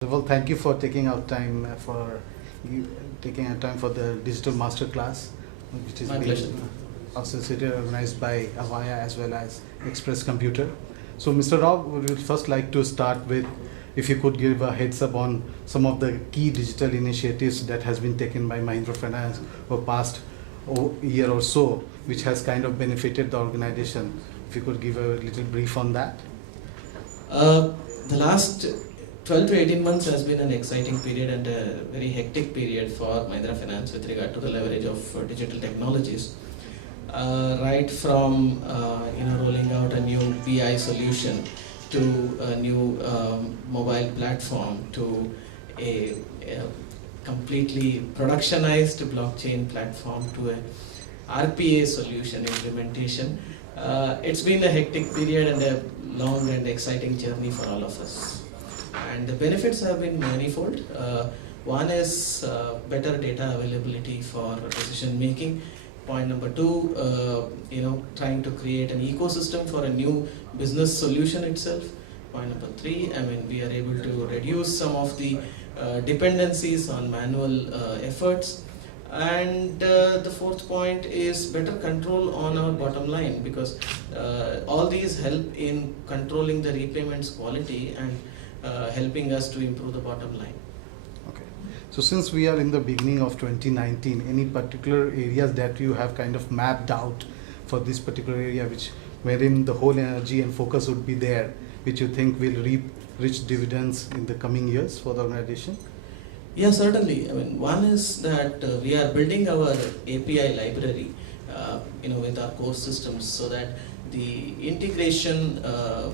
Well, thank you for taking out time for the digital master class, which is My being pleasure. associated organized by Avaya as well as Express Computer. So, Mr. Rao, we would first like to start with if you could give a heads up on some of the key digital initiatives that has been taken by Mahindra Finance over past year or so, which has kind of benefited the organization. If you could give a little brief on that. Uh, the last 12 to 18 months has been an exciting period and a very hectic period for Mahindra Finance with regard to the leverage of digital technologies. Right from rolling out a new BI solution to a new mobile platform to a completely productionized blockchain platform to a RPA solution implementation. It's been a hectic period and a long and exciting journey for all of us. And the benefits have been manifold. One is better data availability for decision making. Point number two, trying to create an ecosystem for a new business solution itself. Point number three, we are able to reduce some of the dependencies on manual efforts. And the fourth point is better control on our bottom line, because all these help in controlling the repayments quality and helping us to improve the bottom line. Okay. So since we are in the beginning of 2019, any particular areas that you have kind of mapped out for this particular area, wherein the whole energy and focus would be there, which you think will reap rich dividends in the coming years for the organization? Yeah, certainly. One is that we are building our API library, with our core systems, so that the integration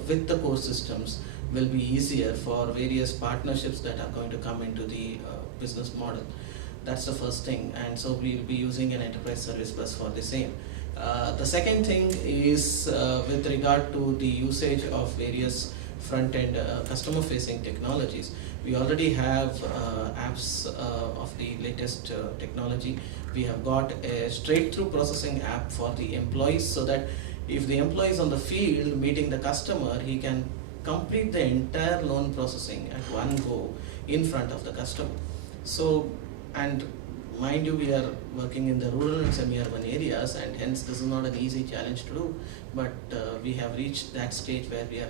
with the core systems will be easier for various partnerships that are going to come into the business model. That's the first thing, and so we'll be using an enterprise service bus for the same. The second thing is with regard to the usage of various front-end customer-facing technologies. We already have apps of the latest technology. We have got a straight-through processing app for the employees, so that if the employee is on the field meeting the customer, he can complete the entire loan processing at one go in front of the customer. So, and mind you, we are working in the rural and semi-urban areas, and hence this is not an easy challenge to do, but we have reached that stage where we are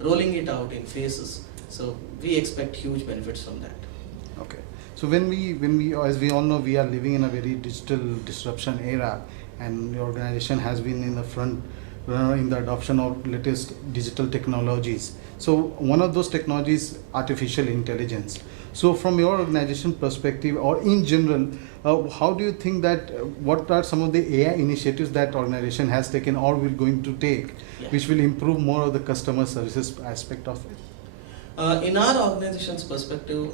rolling it out in phases. So we expect huge benefits from that. Okay. So when we, as we all know, we are living in a very digital disruption era, and the organization has been in the front runner in the adoption of latest digital technologies. So one of those technologies, artificial intelligence. So from your organization perspective, or in general, how do you think that, what are some of the AI initiatives that organization has taken or will going to take, which will improve more of the customer services aspect of it? In our organization's perspective,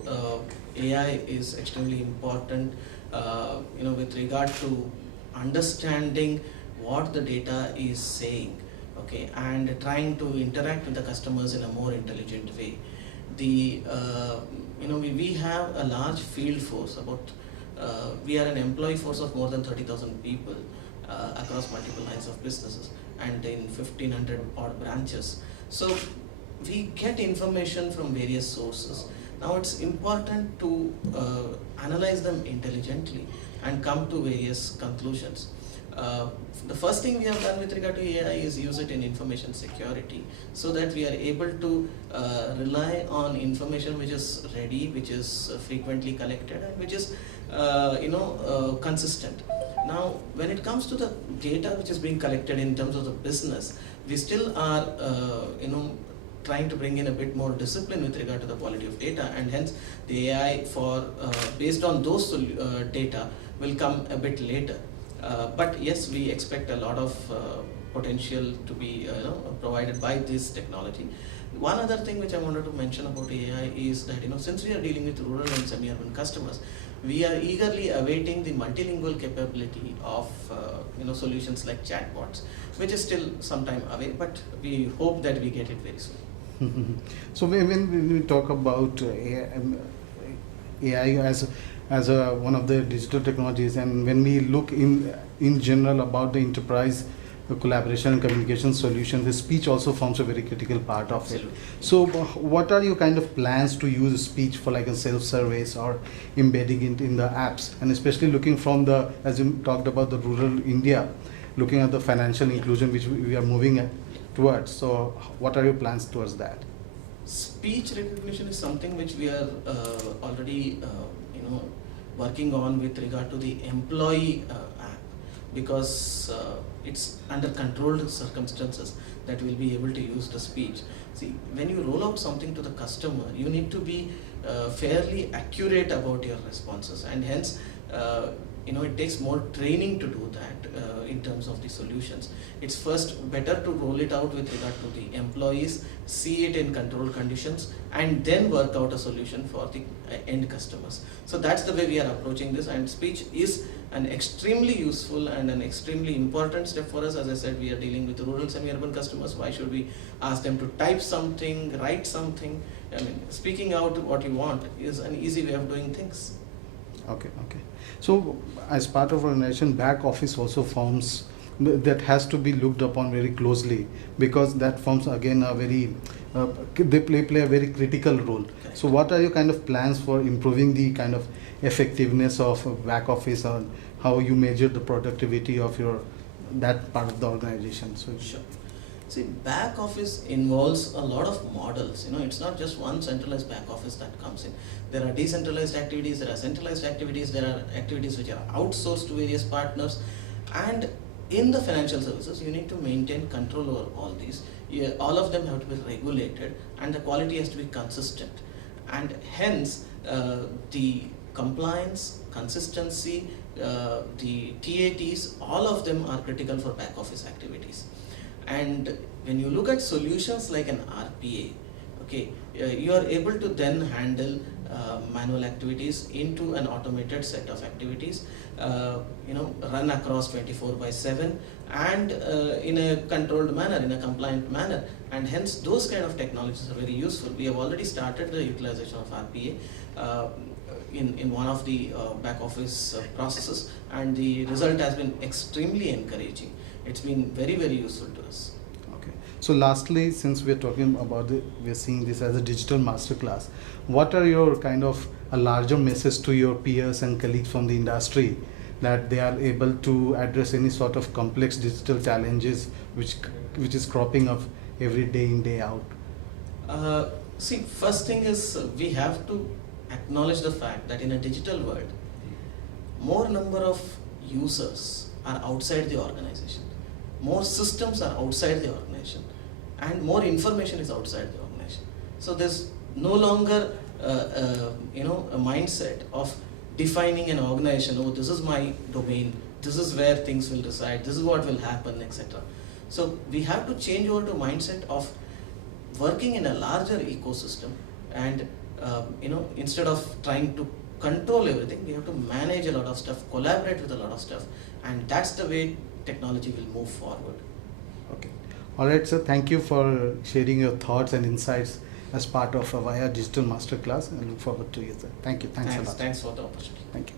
AI is extremely important, with regard to understanding what the data is saying, okay, and trying to interact with the customers in a more intelligent way. We have a large field force. We are an employee force of more than 30,000 people across multiple lines of businesses and in 1,500 odd branches. So we get information from various sources. Now it's important to analyze them intelligently and come to various conclusions. The first thing we have done with regard to AI is use it in information security, so that we are able to rely on information which is ready, which is frequently collected, and which is consistent. Now, when it comes to the data which is being collected in terms of the business, we still are trying to bring in a bit more discipline with regard to the quality of data, and hence the AI based on those data will come a bit later. But yes, we expect a lot of potential to be provided by this technology. One other thing which I wanted to mention about AI is that since we are dealing with rural and semi-urban customers, we are eagerly awaiting the multilingual capability of solutions like chatbots, which is still some time away, but we hope that we get it very soon. So when we talk about AI as one of the digital technologies, and when we look in general about the enterprise the collaboration and communication solution, the speech also forms a very critical part of it. Absolutely. So what are your kind of plans to use speech for like a self-service or embedding it in the apps, and especially looking from the, as you talked about the rural India, looking at the financial inclusion which we are moving towards. So what are your plans towards that? Speech recognition is something which we are already working on with regard to the employee app, because it's under controlled circumstances that we'll be able to use the speech. See, when you roll out something to the customer, you need to be fairly accurate about your responses, and hence it takes more training to do that in terms of the solutions. It's first better to roll it out with regard to the employees, see it in controlled conditions, and then work out a solution for the end customers. So that's the way we are approaching this, and speech is an extremely useful and an extremely important step for us. As I said, we are dealing with rural semi-urban customers. Why should we ask them to type something, write something? I mean, speaking out what you want is an easy way of doing things. Okay. So as part of organization, back office also forms that has to be looked upon very closely, because that forms again a very they play a very critical role. Correct. So what are your kind of plans for improving the kind of effectiveness of back office, or how you measure the productivity of that part of the organization? So Sure. See, back office involves a lot of models. It's not just one centralized back office that comes in. There are decentralized activities, there are centralized activities, there are activities which are outsourced to various partners, and in the financial services, you need to maintain control over all these. All of them have to be regulated, and the quality has to be consistent. And hence, the compliance, consistency, the TATs, all of them are critical for back office activities. And when you look at solutions like an RPA, you are able to then handle manual activities into an automated set of activities, run across 24/7 and in a controlled manner, in a compliant manner, and hence those kind of technologies are very useful. We have already started the utilization of RPA in one of the back office processes, and the result has been extremely encouraging. It's been very, very useful to us. okay. So lastly, since we're talking about we're seeing this as a digital masterclass, what are your kind of a larger message to your peers and colleagues from the industry, that they are able to address any sort of complex digital challenges which is cropping up every day in, day out? See, first thing is we have to acknowledge the fact that in a digital world, more number of users are outside the organization, more systems are outside the organization, and more information is outside the organization. So there's no longer a mindset of defining an organization, oh, this is my domain, this is where things will reside, this is what will happen, etc. So we have to change over to mindset of working in a larger ecosystem, and instead of trying to control everything, we have to manage a lot of stuff, collaborate with a lot of stuff, and that's the way technology will move forward. Okay. All right, sir. Thank you for sharing your thoughts and insights as part of Avaya Digital Masterclass. I look forward to you, sir. Thank you. Thanks a lot. Thanks for the opportunity. Thank you.